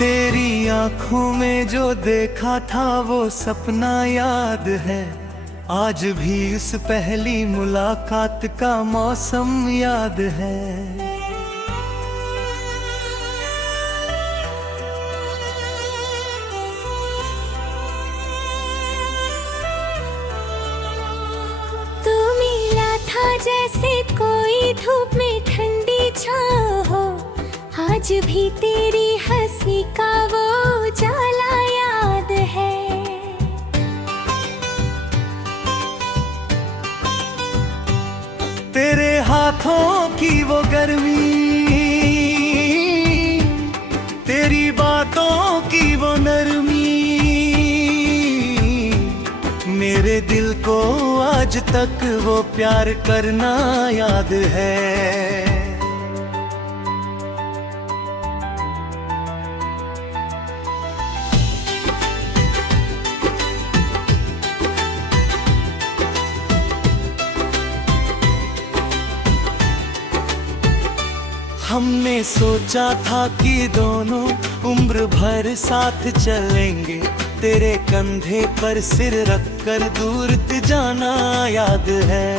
तेरी आंखों में जो देखा था वो सपना याद है। आज भी उस पहली मुलाकात का मौसम याद है। तू मिला था जैसे कोई धूप में ठंडी छाँव हो। आज भी तेरी हंसी का वो उजाला याद है। तेरे हाथों की वो गर्मी, तेरी बातों की वो नरमी, मेरे दिल को आज तक वो प्यार करना याद है। हमने सोचा था कि दोनों उम्र भर साथ चलेंगे। तेरे कंधे पर सिर रखकर दूर जाना याद है।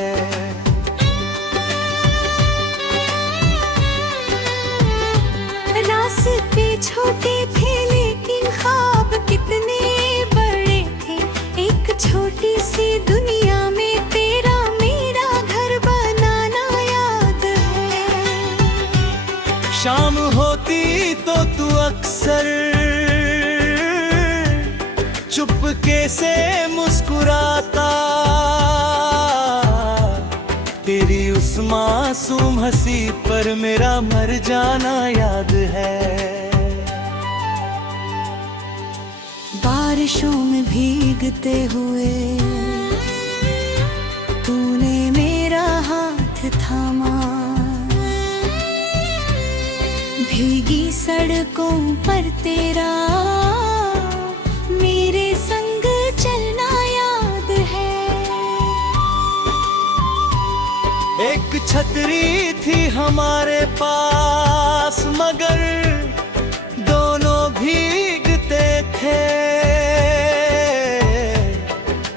रास्ते छोटे थे लेकिन ख्वाब कितने बड़े थे। एक छोटी सी दुनिया में तेरा मेरा घर बनाना याद है। शाम होती तो तू अक्सर चुपके से मुस्कुराता। तेरी उस मासूम हंसी पर मेरा मर जाना याद है। बारिशों में भीगते हुए तूने मेरा हाथ थामा। भीगी सड़कों पर तेरा मेरे संग चलना याद है। एक छतरी थी हमारे पास मगर दोनों भीगते थे।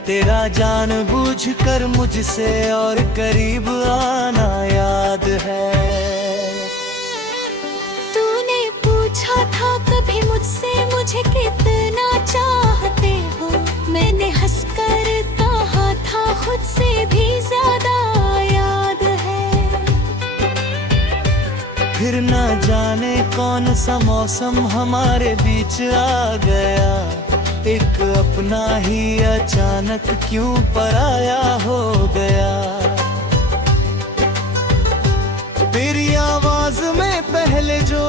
तेरा जानबूझकर मुझसे और करीब आना याद है। था कभी मुझसे मुझे कितना चाहते हो। मैंने हंसकर कहा था खुद से भी ज्यादा याद है। फिर ना जाने कौन सा मौसम हमारे बीच आ गया। एक अपना ही अचानक क्यों पराया हो गया। तेरी आवाज में पहले जो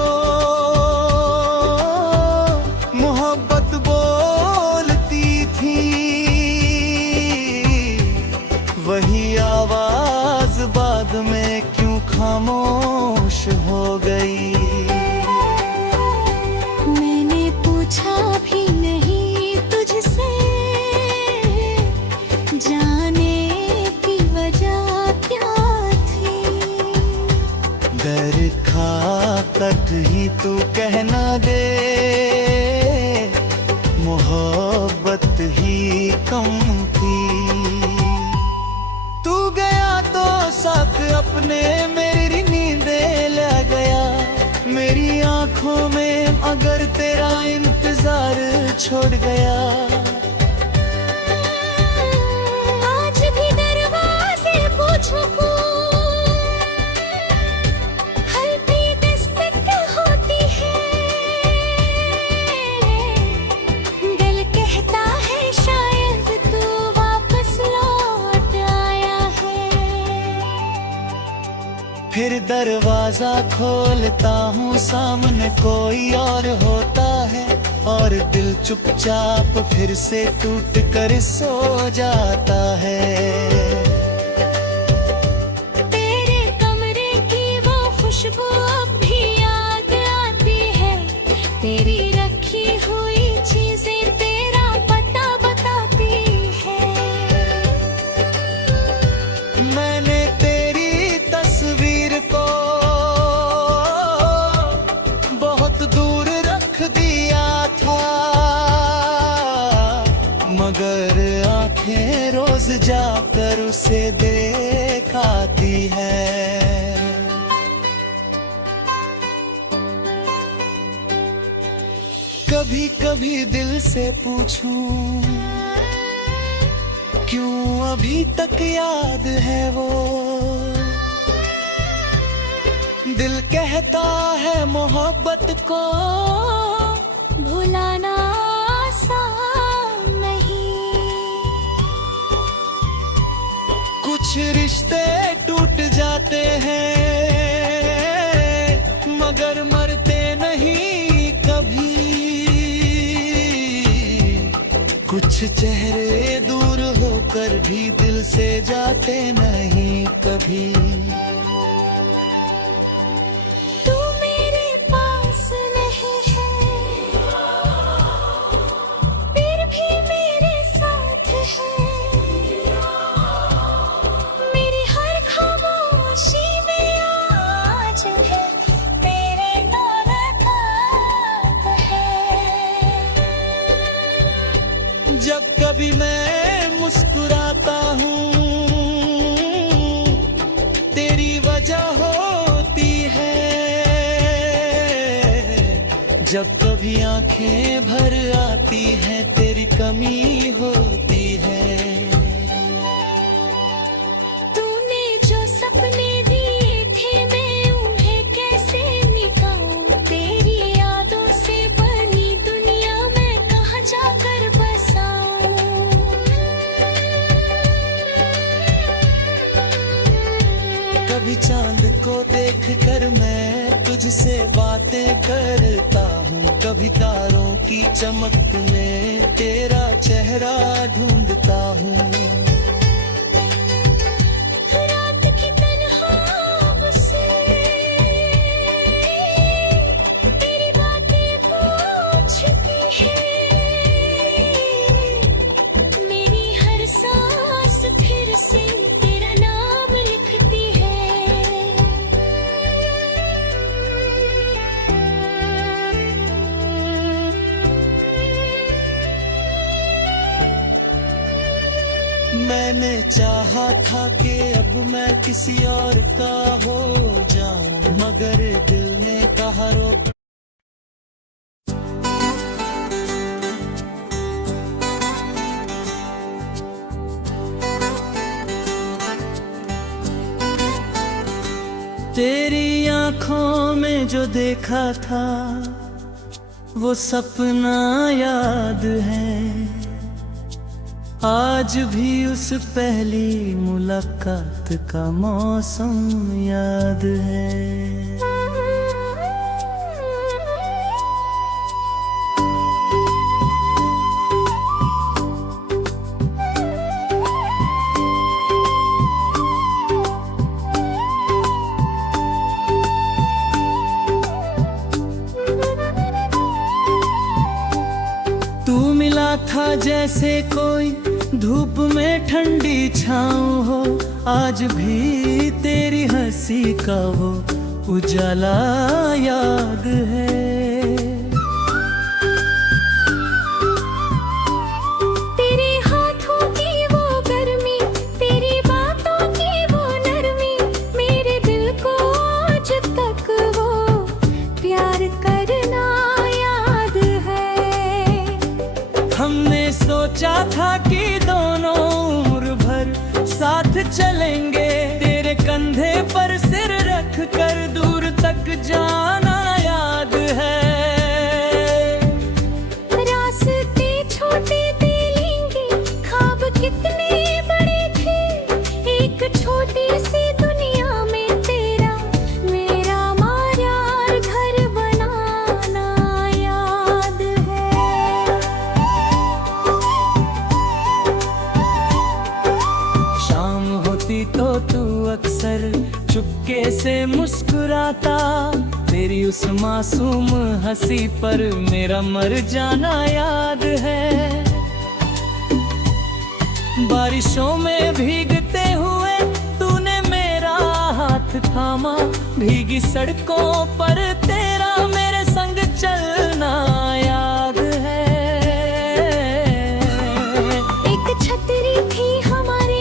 मोहब्बत बोलती थी, वही आवाज बाद में क्यों खामोश हो गई। मैंने पूछा भी नहीं तुझसे जाने की वजह क्या थी। डर खा तक ही तू कहना दे मोहब्बत ही कम थी। तू गया तो साथ अपने मेरी नींदें ले गया। मेरी आंखों में अगर तेरा इंतजार छोड़ गया। आज भी दरवाजे पूछो फिर दरवाजा खोलता हूँ सामने कोई और होता है। और दिल चुपचाप फिर से टूट कर सो जाता है। तेरे कमरे की वो खुशबू अब भी याद आती है। तेरी रखी हुई चीजें तेरा पता बताती है। मैंने तेरी तस्वीर को बहुत दूर रख दिया। जाकर उसे देख आती है। कभी कभी दिल से पूछूं, क्यों अभी तक याद है वो। दिल कहता है मोहब्बत को भुलाना आसान नहीं। कुछ रिश्ते टूट जाते हैं मगर मरते नहीं कभी। कुछ चेहरे दूर होकर भी दिल से जाते नहीं कभी। तू मेरे पास नहीं है फिर भी मेरे साथ है। मेरी हर खामोशी में आज है तेरे मुलाकात है। जब कभी मैं मुस्कुराता हूँ तेरी वजह होती है। जब कभी आंखें भर आती हैं तेरी कमी होती है। तूने जो सपने दिए थे मैं उन्हें कैसे मिटाऊं। तेरी यादों से बनी दुनिया में कहाँ जाकर बसाऊं। कभी चांद को देखकर मैं तुझसे बातें करता हूँ। कभी तारों की चमक में तेरा चेहरा ढूंढता हूँ। रात की तन्हाई से तेरी बातें पूछती है। मेरी हर सांस फिर से तेरा नाम लिखती है। मैंने चाहा था कि अब मैं किसी और का हो जाऊं मगर दिल ने कहा रोक। तेरी आंखों में जो देखा था वो सपना याद है। आज भी उस पहली मुलाकात का मौसम याद है। तू मिला था जैसे कोई धूप में ठंडी छाँव हो। आज भी तेरी हंसी का वो उजाला याद है। तेरे हाथों की वो गर्मी तेरी बातों की वो नरमी मेरे दिल को आज तक वो प्यार करना याद है। हमने सोचा था कि दोनों उम्र भर साथ चलेंगे। तेरे कंधे पर सिर रख कर दूर तक जाना याद है। रास्ते छोटे दे लेंगे ख्वाब कितने बड़े थे। एक छोटी सी दुनिया में तेरा मेरा मायार घर बनाना याद है। शाम होती तो तू अक्सर चुपके से मुस्कुराता। तेरी उस मासूम हंसी पर मेरा मर जाना याद है। बारिशों में भीगते हुए तूने मेरा हाथ थामा। भीगी सड़कों पर तेरा मेरे संग चलना याद है। एक छतरी थी हमारे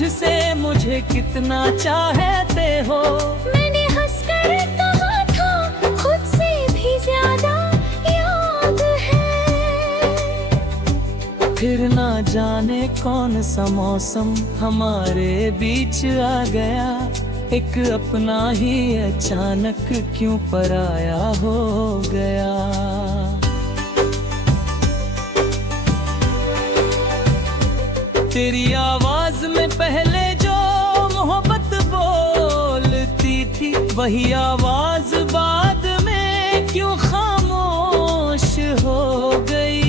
मुझसे मुझे कितना चाहते हो। मैंने हंसकर कहा था खुद से भी ज्यादा याद है। फिर ना जाने कौन सा मौसम हमारे बीच आ गया, एक अपना ही अचानक क्यों पराया हो गया। तेरी आवाज में पहले जो मोहब्बत बोलती थी, वही आवाज बाद में क्यों खामोश हो गई।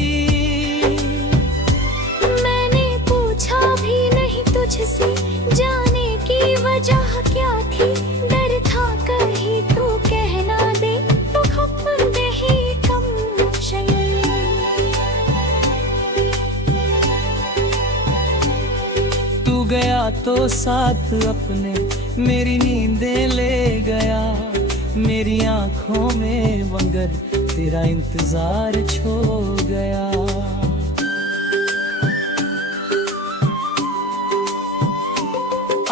मैंने पूछा भी नहीं तुझसे जाने की वजह क्या थी। डर था कहीं तू कहना दे तो खपन दे ही कम चली। तू गया तो साथ अपने मेरी नींदें ले गया, मेरी आंखों में मगर तेरा इंतजार छो गया।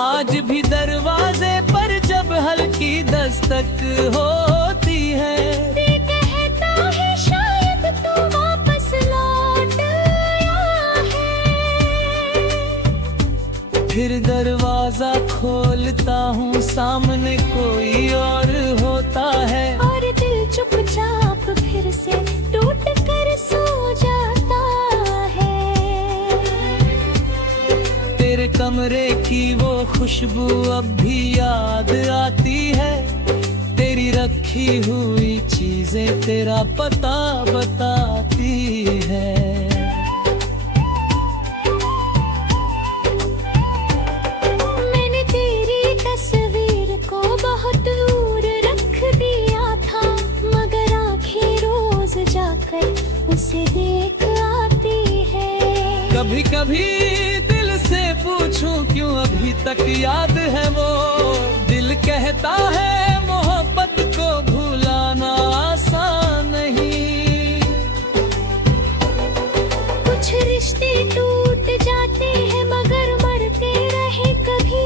आज भी दरवाजे पर जब हल्की दस्तक होती है, ये कहता है शायद तू वापस लौट आया है। फिर दरवाजा खोलता हूँ सामने कोई और होता है, और दिल चुपचाप फिर से टूट कर सो जाता है। तेरे कमरे की वो खुशबू अब भी याद आती है, तेरी रखी हुई चीजें तेरा पता बताती है। मैंने तेरी तस्वीर को बहुत दूर रख दिया था, मगर आंखें रोज जाकर उसे देख आती है। कभी कभी दिल से पूछूं क्यों अभी तक याद है वो। दिल कहता है मोहब्बत को भुलाना आसान नहीं। कुछ रिश्ते टूट जाते हैं मगर मरते रहे कभी।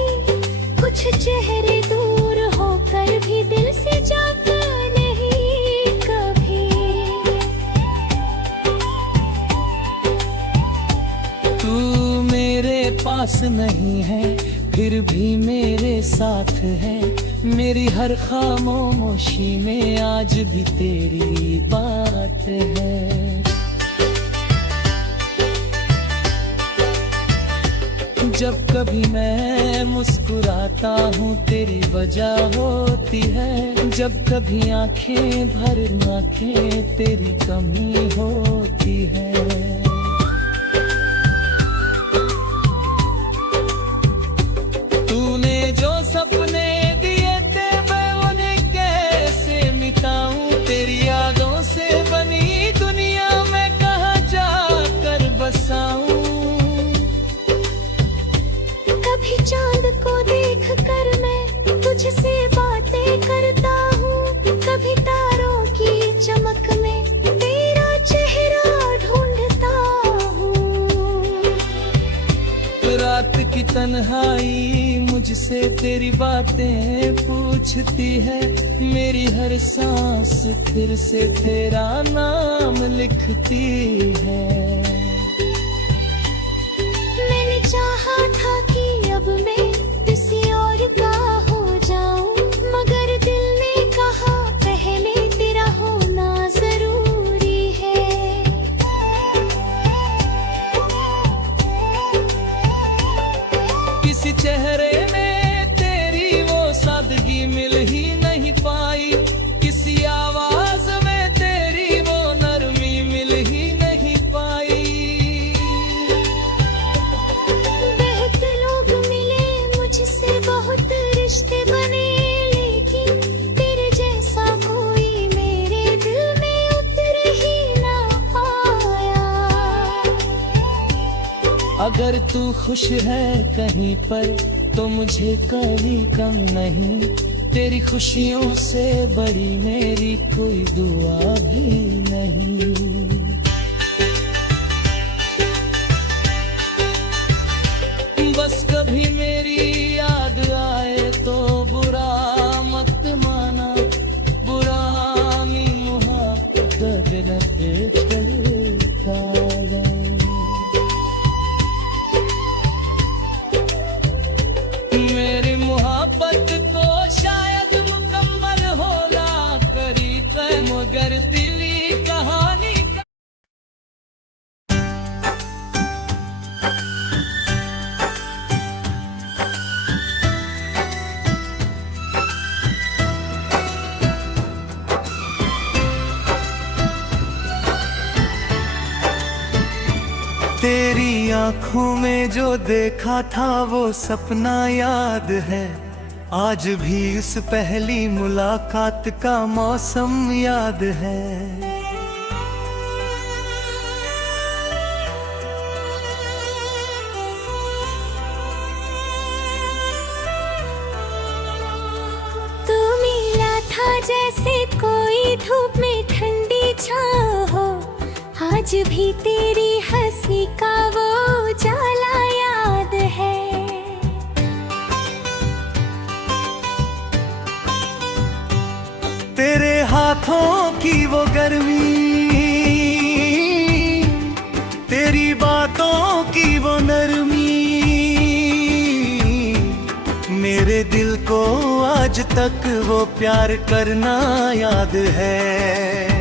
कुछ चेहरे दूर होकर भी दिल से जाता नहीं कभी। तू मेरे पास नहीं है फिर भी मेरे साथ है, मेरी हर खामोशी में आज भी तेरी बात है। जब कभी मैं मुस्कुराता हूँ तेरी वजह होती है, जब कभी आंखें भर आंखें तेरी कमी होती है। तूने जो सपने दिए थे मैं उन्हें कैसे मिटाऊं, तेरी यादों से बनी दुनिया में कहाँ जाकर बसाऊं। कभी चांद को देख कर मैं तुझसे बातें करता हूँ, कभी तारों की चमक में तेरा चेहरा ढूंढता हूँ। रात की तन्हाई मुझसे तेरी बातें पूछती है, मेरी हर सांस फिर से तेरा नाम लिखती है। मैंने चाहा था कि अब मैं किसी और का हो जाऊं, मगर दिल ने कहा पहले तेरा होना जरूरी है। किसी चेहरे में तेरी वो सादगी मिल ही नहीं पाई, किसी आवाज में तेरी वो नरमी मिल ही नहीं पाई। बहुत लोग मिले मुझसे बहुत रिश्ते बने, लेकिन तेरे जैसा कोई मेरे दिल में उतर ही ना पाया। अगर तू खुश है कहीं पर तो मुझे कभी कम नहीं, तेरी खुशियों से बड़ी मेरी कोई दुआ भी नहीं। बस कभी मेरे फिर चलता जाए। मेरी मोहब्बत को शायद मुकम्मल होला करी तय, मगर दिली कहानी तेरी आंखों में जो देखा था वो सपना याद है, आज भी उस पहली मुलाकात का मौसम याद है। तू मिला था जैसे कोई धूप में ठंडी छाँव हो, आज भी तेरी हंसी का वो उजाला याद है। तेरे हाथों की वो गर्मी, तेरी बातों की वो नरमी, मेरे दिल को आज तक वो प्यार करना याद है।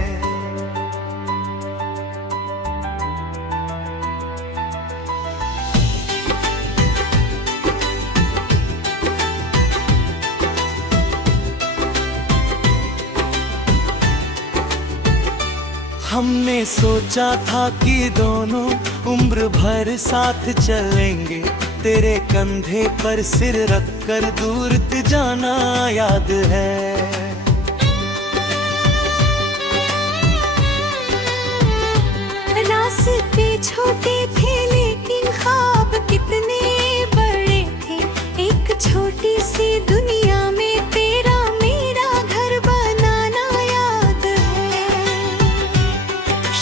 हमने सोचा था कि दोनों उम्र भर साथ चलेंगे, तेरे कंधे पर सिर रखकर दूर जाना याद है। रास्ते छोटे थे लेकिन ख्वाब कितने बड़े थे, एक छोटी सी दुनिया में तेरा मेरा घर बनाना याद है।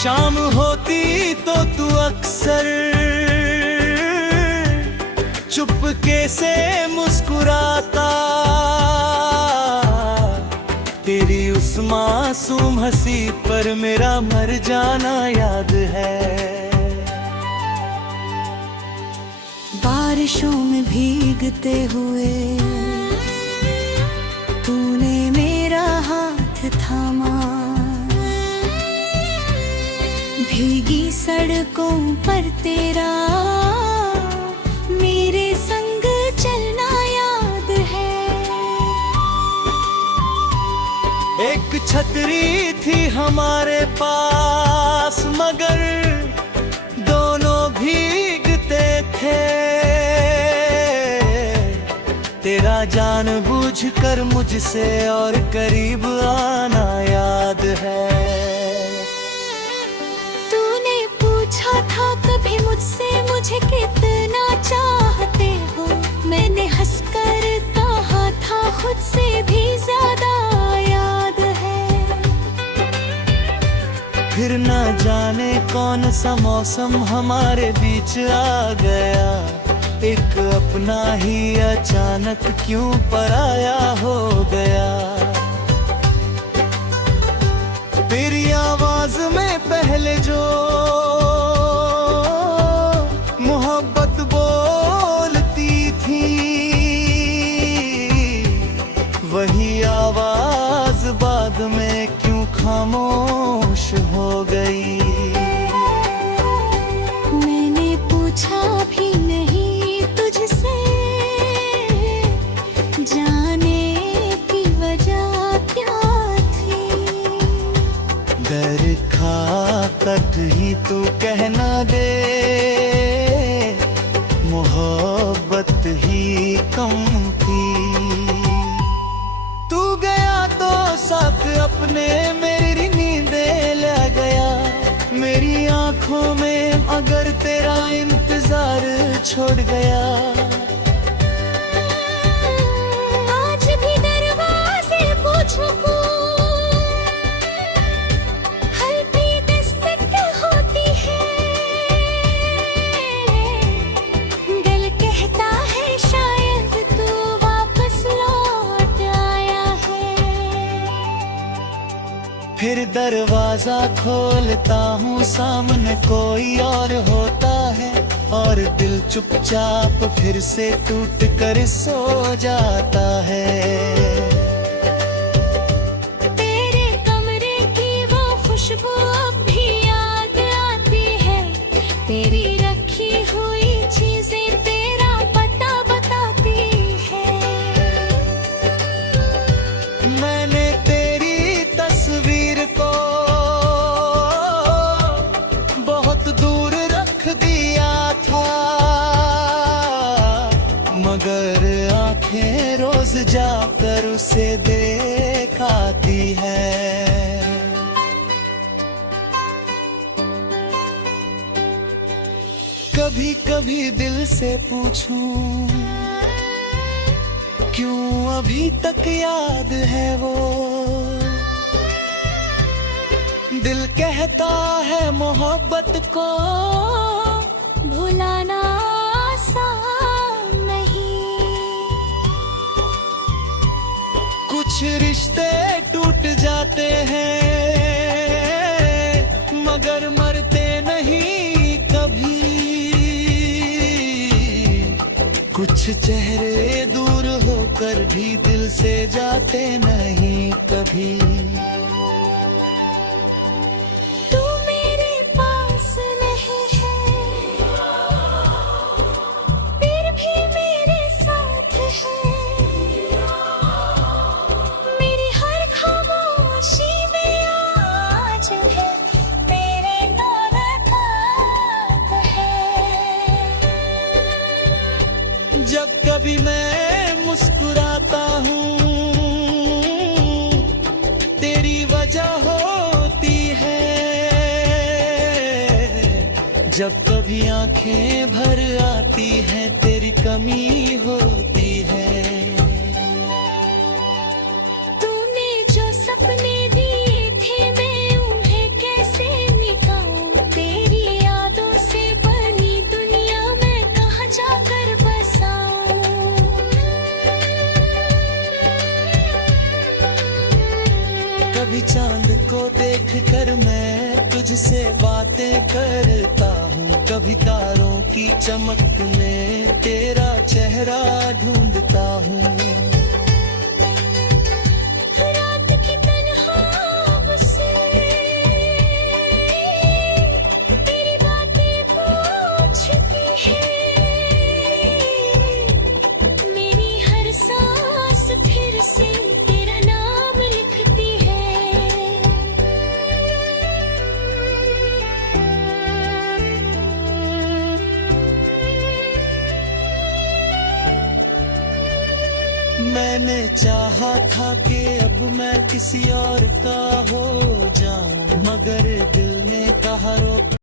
शाम होती तो तू अक्सर चुपके से मुस्कुराता, तेरी उस मासूम हंसी पर मेरा मर जाना याद है। बारिशों में भीगते हुए तूने मेरा हाथ थामा, भीगी सड़कों पर तेरा मेरे संग चलना याद है। एक छतरी थी हमारे पास मगर दोनों भीगते थे, तेरा जानबूझकर मुझसे और करीब आना याद है। तूने पूछा था कभी मुझसे मुझे कितना चाहते हो, मैंने हंसकर कहा था खुद से भी ज्यादा याद है। फिर ना जाने कौन सा मौसम हमारे बीच आ गया, एक अपना ही अचानक क्यों पराया हो गया। तेरी आवाज में पहले जो मोहब्बत बोलती थी, वही आवाज बाद में क्यों खामोश हो गई। मैंने पूछा भी नहीं तुझसे, जाने की वजह क्या थी। डर खा तक ही तू कहना दे, मोहब्बत ही कम थी। तू गया तो साथ अपने मेरी नींदें ले गया, मेरी आंखों में अगर तेरा इंतजार छोड़ गया। आज भी दरवाजे पूछो हल्की दस्तक होती है, दिल कहता है शायद तू वापस लौट आया है। फिर दरवाजा दरवाजा खोलता हूँ सामने कोई और होता है, और दिल चुपचाप फिर से टूट कर सो जाता है। तेरे कमरे की वो खुशबू अब भी याद आती है, तेरी रखी हुई चीजें तेरा पता बताती है। मैंने तेरी तस्वीर को बहुत दूर रख दिया था, मगर आंखें रोज जाकर उसे देखाती है। कभी कभी दिल से पूछूं, क्यों अभी तक याद है वो? दिल कहता है मोहब्बत को भुलाना आसान नहीं। कुछ रिश्ते टूट जाते हैं मगर मरते नहीं कभी। कुछ चेहरे दूर होकर भी दिल से जाते नहीं कभी। तू मेरे पास नहीं है, फिर भी मेरे साथ है। मेरी हर खामोशी में आज है तेरे मुलाकात है। जब कभी मैं मुस्कुराता हूँ तेरी वजह होती है, जब कभी आंखें भर आती हैं तेरी कमी होती है। तूने जो सपने दिए थे मैं उन्हें कैसे मिटाऊं? तेरी यादों से बनी दुनिया में कहाँ जाकर बसाऊं? कभी चांद को देखकर मैं तुझसे बातें करता हूँ, कभी तारों की चमक में तेरा चेहरा ढूंढता हूँ। रात की तन्हाई से तेरी बातें पूछती है, मेरी हर सांस फिर से तेरा नाम लिखती है। मैंने चाहा था कि अब मैं किसी और का हो जाऊं, मगर दिल ने